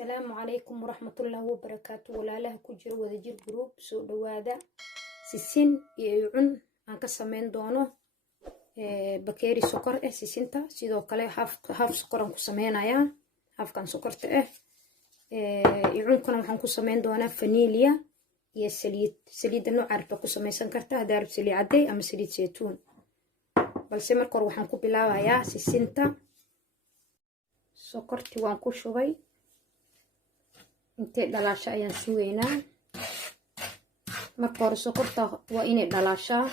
السلام عليكم ورحمة الله وبركاته. ولا له كجر وذجر جروب سو دوادا سيسين يعون أنك سمين دونه بكيري سكر سيسينتا سيدو كله هاف سكر أنك سمين أيا هاف كان سكرت يعون كنا محنك سمين دونه فانيليا يا سليد النوع عارفة كسمين سنكرتها دارب سلي عدي أم سليد زيتون balse marka hore waxaan ku bilaabayaa sisinta sokorti waan ku shubay intee dhalaasho ayaan suugaynaa marka hore sokorta waa inay dhalaashaa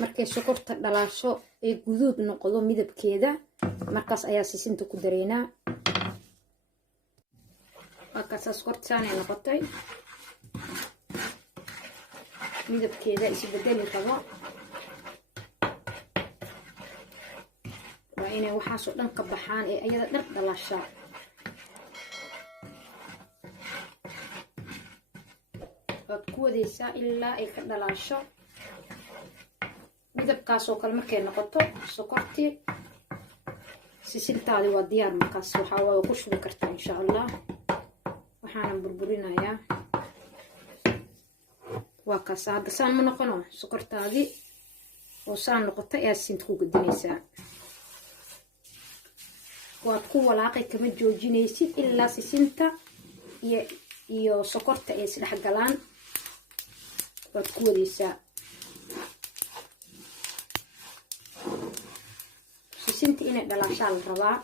markay sokorta dhalaasho ee guduud noqdo midabkeeda markaas ayaa sisinta ku dareynaa markaas sokortaan ay noqotay midabkeeda isbedeli rabo inay waxaas oo dhan ka baxaan ee ayada dhar dhalaasha waad ku wadaysaa ilaa ay ka dhalaasho midabkaas oo kale markay noqoto sokortii sisintaadi waa diyaar markaas waxaa waa ku shubi kartaa insha allah waxaan burburinayaa waa kaas hadda saan ma noqono sokortaadi oo saan noqotay ayaa sisinta ku gudinaysaa waad ku walaaqay kama joojinaysid ilaa sisinta iyo sokorta ay isdhex galaan waad ku wadaysaa sisinta inay dhalaashaa la rabaa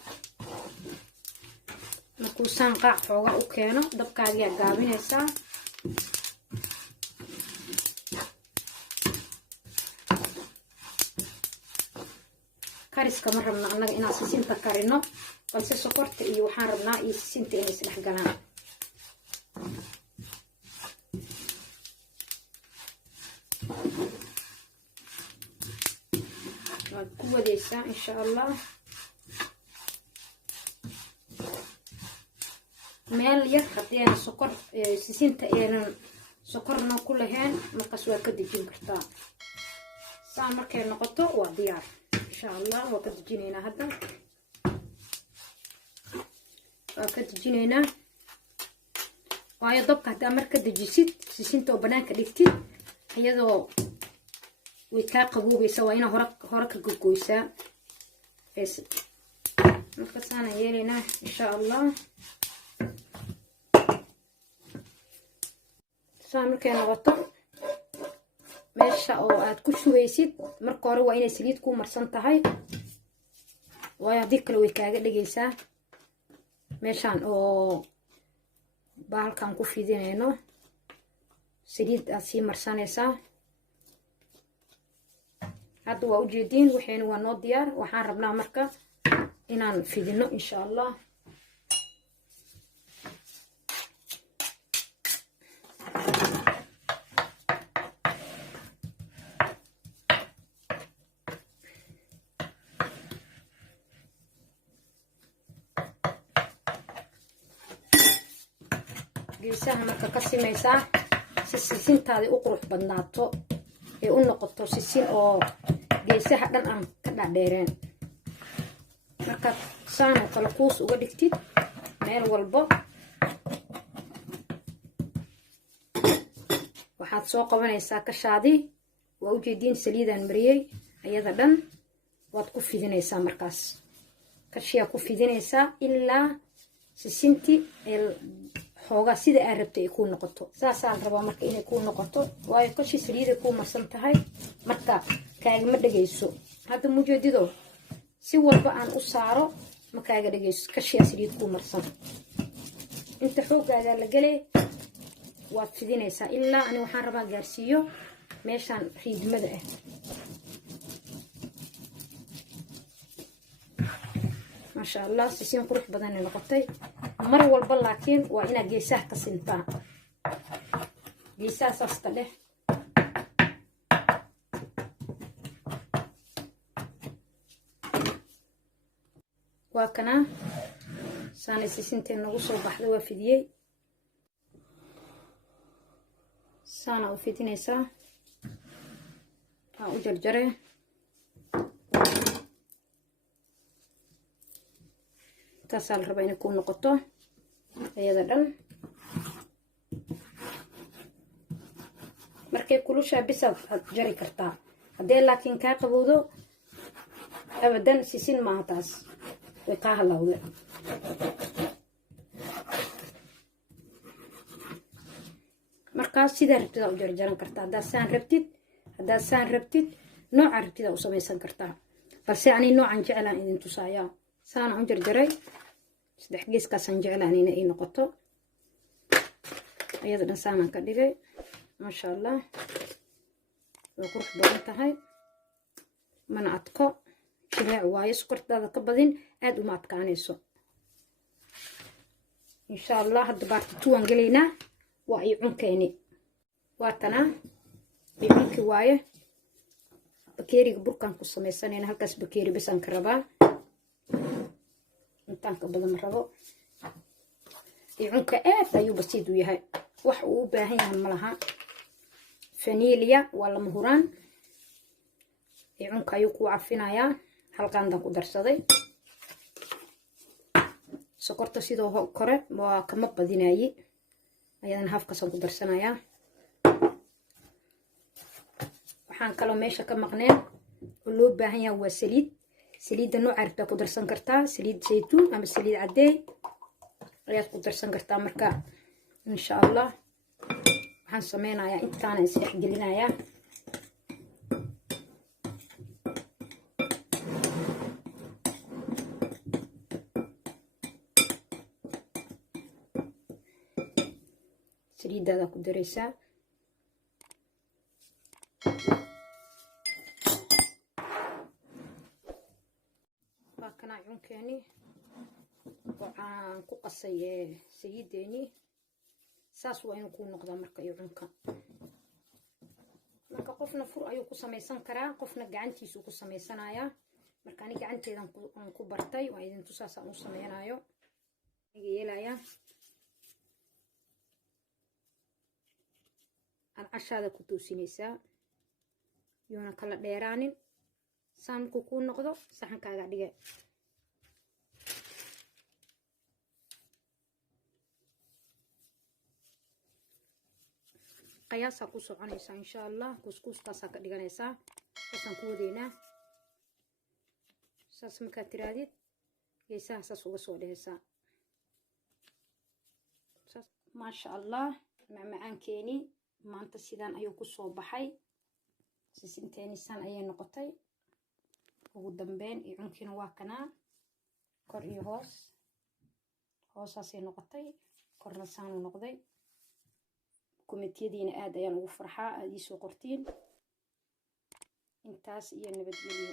markuu saan qaac xooga u keeno dabkaagiyaa gaabinaysaa kariska ma rabna annaga inaan sisinta karino balse sokorta iyo waxaan rabnaa iyo sisinta inay isdhex galaan waad ku wadaysaa insha allah meel yar haddii ayna sokor sisinta aynan sokorna ku lahayn markaas waa ka dejin kartaa saan markay noqoto waa diyaar insha allah waa ka dejinaynaa hadda waa ka dejinaynaa waayo dabka haddaa marka dejisid sisinta oo banaanka dhigtid iyadoo way kaa qaboobaysaa waa inaa hore ka gogoysaa marka saana yeelaynaa insha allah saan markay noqoto meesha oo aad ku shubeysid marka hore waa inay saliid ku marsan tahay waayo haddii kale way kaaga dhigaysaa meeshaan oo bahalkan ku fidinayno saliid aad sii marsanaysaa hadda waa ujeediin waxayna waa noo diyaar waxaan rabnaa marka inaan fidino insha allah geesaha marka ka simaysaa si sisintaadi u qurux badnaato ee u noqoto sisin oo geesaha dhan aan ka dhaadheereen markaad saan oo kale kuus uga dhigtid meel walbo waxaad soo qabanaysaa kashaadii waa ujeediin saliidaan mariyey ayada dhan waad ku fidinaysaa markaas kashiyaa ku fidinaysaa ilaa sisintii xoogaa sida aad rabtay ay kuu noqoto saasaan rabaa marka inay kuu noqoto waayo kashi saliiday kuu marsan tahay marka kaagama dhagayso hadda mujeedido si walba aan u saaro ma kaaga dhagayso kashiyaa saliid kuu marsan inta xoogaagaa la gelay waad fidinaysaa ilaa ani waxaan rabaa gaarsiiyo meeshaan riidmada ah maasha allah sisin qurux badan ay noqotay mar walba laakiin waa inaad geesaha ka sintaa geesaha saasta dheh waa kana saanay sisintee nagu soo baxda waa fidiyey saana u fidinaysaa waan u jarjaree taasaa la rabaa inay ku noqoto ayada dhan markay kulushaa bisaad jari kartaa haddee laakiin kaa qabowdo abadan sisin maaha taas way kaa halawde markaas sidaa rabtida u jarjaran kartaa haddaad saan rabtid nooca rabtida u samaysan kartaa balse ani noocan jeclaan idin tusaayaa saana u jarjaray 3 geeskaasaan jeclaan inay ii noqoto ayada dhan saanaan ka dhigay maasha allah way qurux badan tahay mana adko jileec waayo sokortaada ka badin aad uma adkaanayso insha allah hadda baarti 2 aan gelaynaa waa ay cunkeeni waatana ay cunki waaye bakeeriga burkaan ku samaysanayna halkaas bakeeri basaan ka rabaa intaan ka badan rabo ay cunka aad ayuu basiid u yahay wax uu u baahan yahay malaha vanilya waa lama huraan ay cunka ayuu ku cafinayaa halqaandan ku darsaday sokorta sidoo kore waa kama badinayi ayadana hafkaasaan ku darsanayaa waxaan kaloo meesha ka maqneen oo loo baahan yahay waa saliidda nooca rabtaa ku darsan kartaa saliid saytuun ama saliid cadeey ayaad ku darsan kartaa marka insha allah waxaan sameynayaa intaana isdhex gelinayaa saliiddaada ku daraysaa waa kana cunkeeni waxaan ku qasay saliiddeeni saas waa inuu ku noqdaa marka iyo cunka marka qofna fur ayuu ku samaysan karaa qofna gacantiisu ku samaysanayaa marka ani gacanteedan ku bartay waa idin tusaasaan u samaynayo iga yeelayaa aan cashaada ku toosinaysaa yoona kala dheeraanin saamku ku noqdo saxankaaga dhige qiyaasaa ku soconaysaa insha allah kuskuuskaasaa ka dhiganaysaa saasaan ku wadaynaa saas markaad tiraadid geesaha saas uga soo dhehaysaa maasha allah macmacaankeeni maanta sidaan ayuu ku soo baxay sisinteeni san ayay noqotay ugu dambeyn iyo cunkiina waa kanaa kor iyo hoosaasay noqotay korna saanu noqday kumentiyadiina aad ayaan ugu farxaa aad ii soo qortiin intaas iyo nabadgelyo